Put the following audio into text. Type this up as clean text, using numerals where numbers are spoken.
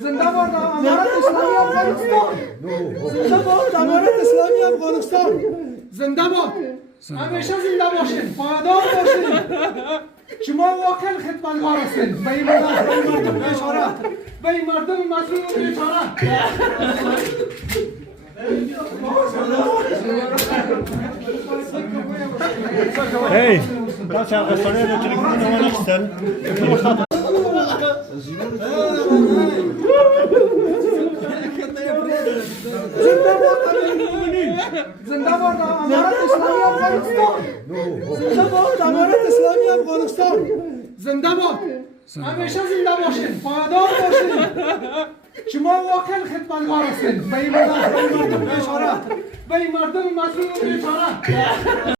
زنده‌باد امارت اسلامی افغانستان. زنده‌باد امارت اسلامی افغانستان. زنده‌باد. همیشه زنده باشین، پایدار باشین. شما واقعا خدمتگار هستین. به این مردم بیچاره، به این مردم مظلوم بیچاره. Hey, dat zijn restaurants natuurlijk niet normaal stellen. زنده‌باد امارت اسلامی افغانستان. زنده‌باد امارت اسلامی افغانستان. زنده‌باد. همیشه زنده باشین، پایدار باشین. شما واقعا خدمتگار هستین. به این مردم بیچاره، به این مردم مظلوم بیچاره.